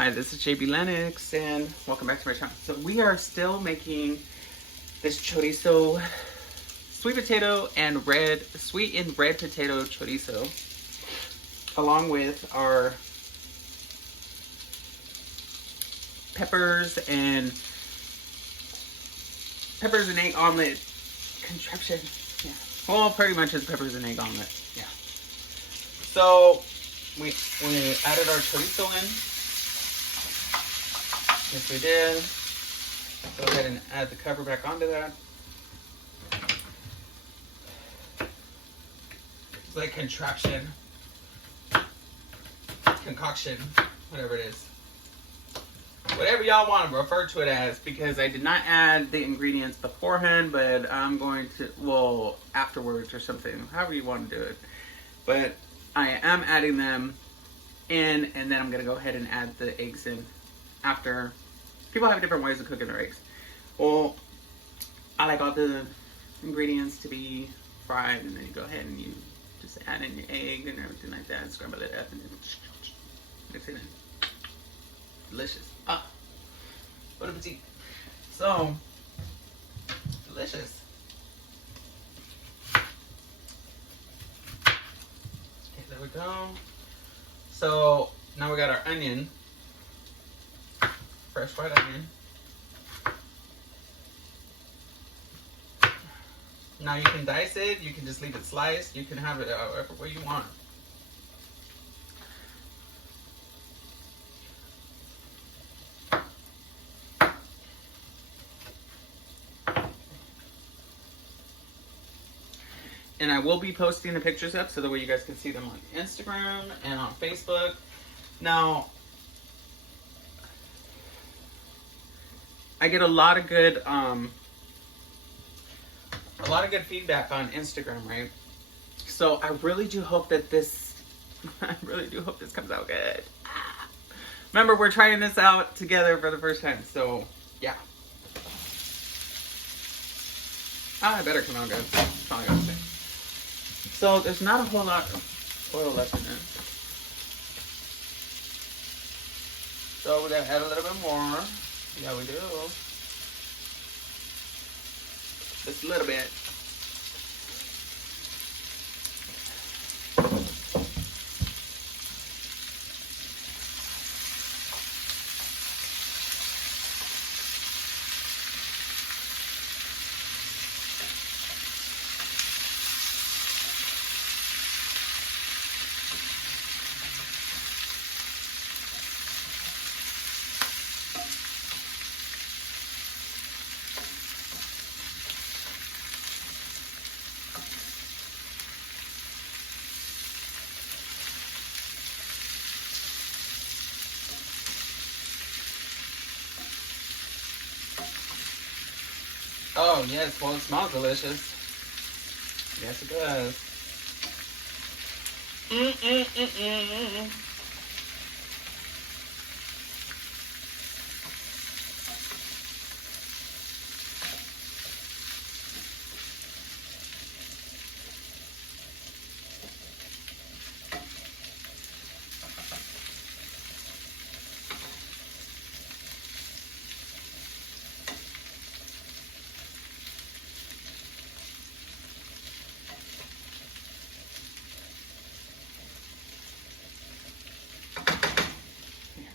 Hi, this is Jaybealennux and welcome back to my channel. So we are still making this chorizo, sweet potato and sweet and red potato chorizo, along with our peppers and egg omelet contraption. Yeah, well, pretty much it's peppers and egg omelet. Yeah. So we added our chorizo in. Yes, we did. Go ahead and add the cover back onto that. It's like contraption, concoction, whatever it is. Whatever y'all want to refer to it as, because I did not add the ingredients beforehand, but I'm going to, well, afterwards or something, however you want to do it. But I am adding them in, and then I'm going to go ahead and add the eggs in after. People have different ways of cooking their eggs. Well, I like all the ingredients to be fried, and then you go ahead and you just add in your egg and everything like that, and scramble it up, and then mix it in. Delicious. Ah, bon appetit. So, delicious. Okay, there we go. So, now we got our onion. Fresh fried onion. Now you can dice it, you can just leave it sliced, you can have it however way you want. And I will be posting the pictures up so that way you guys can see them on Instagram and on Facebook. Now, I get a lot of good feedback on Instagram, right? So I really do hope that this comes out good. Remember, we're trying this out together for the first time, so yeah. I better come out good. That's all I gotta say. So there's not a whole lot of oil left in it. So we're gonna add a little bit more. Yeah, we do. Just a little bit. Oh, yes, well, it smells delicious. Yes, it does.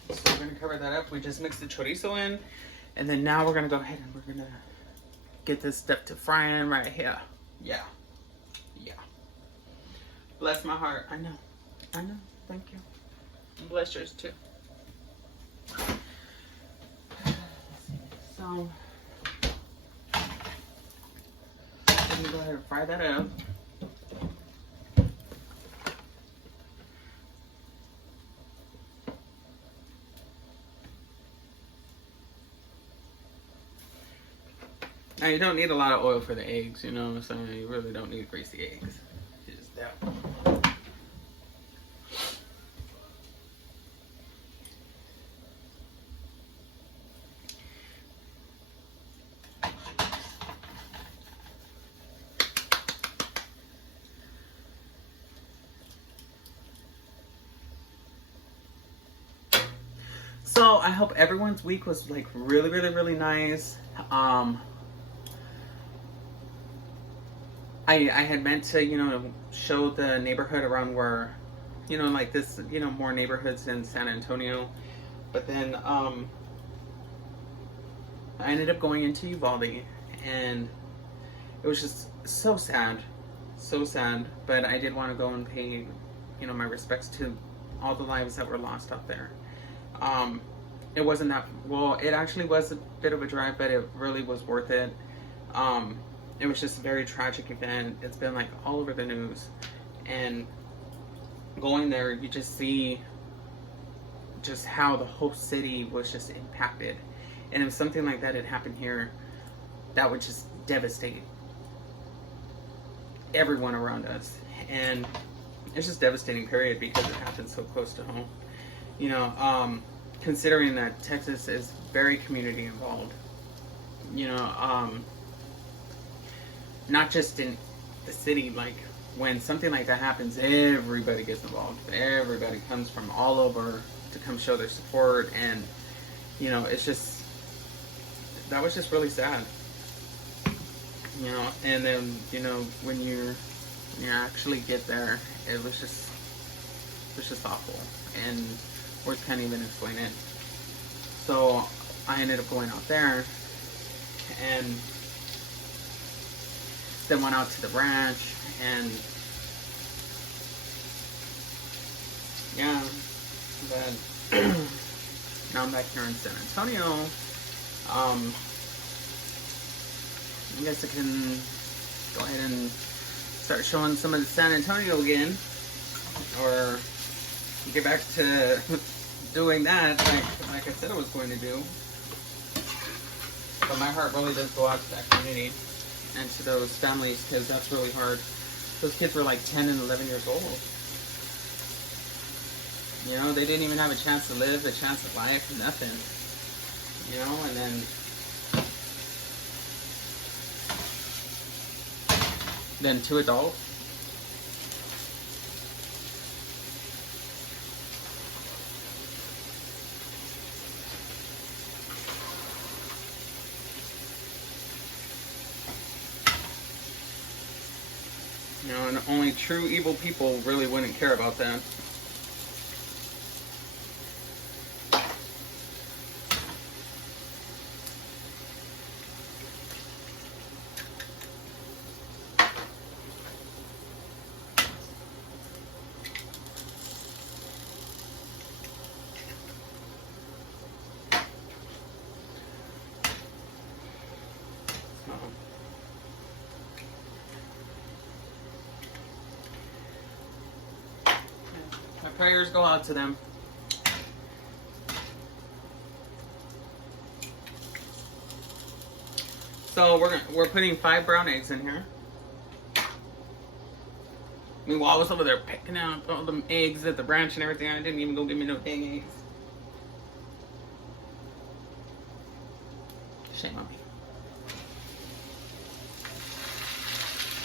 So we're going to cover that up. We just mixed the chorizo in. And then now we're going to go ahead and we're going to get this stuff to frying right here. Yeah. Yeah. Bless my heart. I know. I know. Thank you. And bless yours too. So, let me go ahead and fry that up. Now, you don't need a lot of oil for the eggs, you know what I'm saying? You really don't need greasy eggs. Just that. So I hope everyone's week was like really, really, really nice. I had meant to, you know, show the neighborhood around where, you know, like this, you know, more neighborhoods in San Antonio. But then I ended up going into Uvalde, and it was just so sad. So sad. But I did want to go and pay, you know, my respects to all the lives that were lost out there. It wasn't that, well, it actually was a bit of a drive, but it really was worth it. It was just a very tragic event. It's been like all over the news, and going there, you just see just how the whole city was just impacted. And if something like that had happened here, that would just devastate everyone around us. And it's just devastating, period, because it happened so close to home. You know, considering that Texas is very community involved, you know, not just in the city. Like, when something like that happens, everybody gets involved. Everybody comes from all over to come show their support, and, you know, it's just, that was just really sad. You know, and then, you know, when you actually get there, it was just awful, and words can't even explain it. So I ended up going out there, and then went out to the ranch, and yeah, but now I'm back here in San Antonio. I guess I can go ahead and start showing some of the San Antonio again, or get back to doing that like I said I was going to do. But my heart really does go out to that community and to those families, because that's really hard. Those kids were like 10 and 11 years old. You know, they didn't even have a chance to live, a chance at life, nothing. You know, and then 2 adults. You know, and only true evil people really wouldn't care about that. Prayers go out to them. So we're putting 5 brown eggs in here. Meanwhile, I was over there picking out all the eggs at the ranch and everything. I didn't even go get me no dang eggs. Shame on me.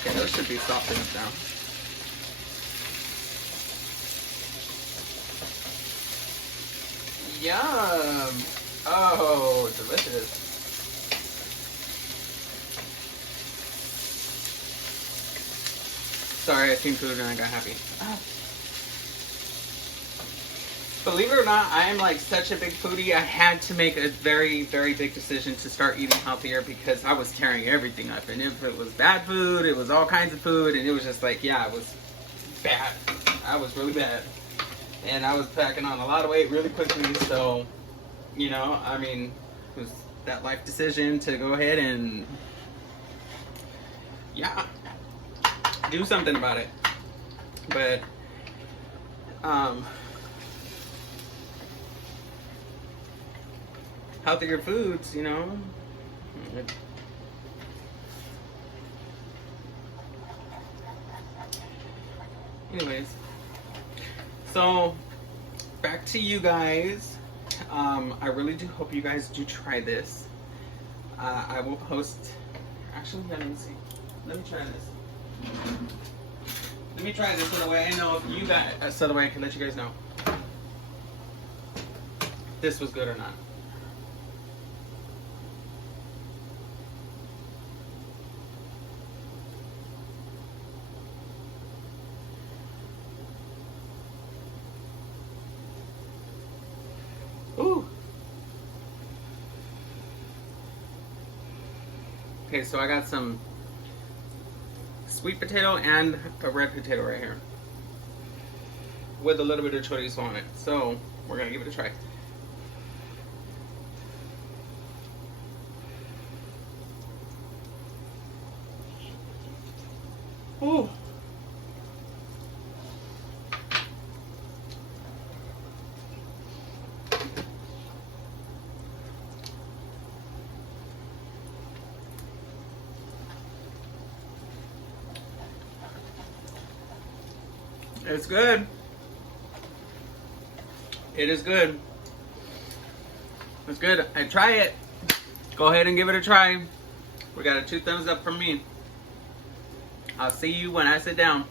Okay, those should be soft enough now. Yum! Oh, delicious. Sorry, I seen food and I got happy. Ah. Believe it or not, I am like such a big foodie. I had to make a very, very big decision to start eating healthier, because I was tearing everything up. And if it was bad food, it was all kinds of food. And it was just like, yeah, it was bad. I was really bad. And I was packing on a lot of weight really quickly, so, you know, I mean, it was that life decision to go ahead and, yeah, do something about it. But, healthier foods, you know. Anyways. So, back to you guys. I really do hope you guys do try this. I will post. Actually, let me see. Let me try this. Let me try this so the way I know if you guys. So the way I can let you guys know. this was good or not. Ooh. Okay, so I got some sweet potato and a red potato right here with a little bit of chorizo on it. So we're gonna give it a try. Ooh. It's good. It is good. It's good. I try it. Go ahead and give it a try. We got a 2 thumbs up from me. I'll see you when I sit down.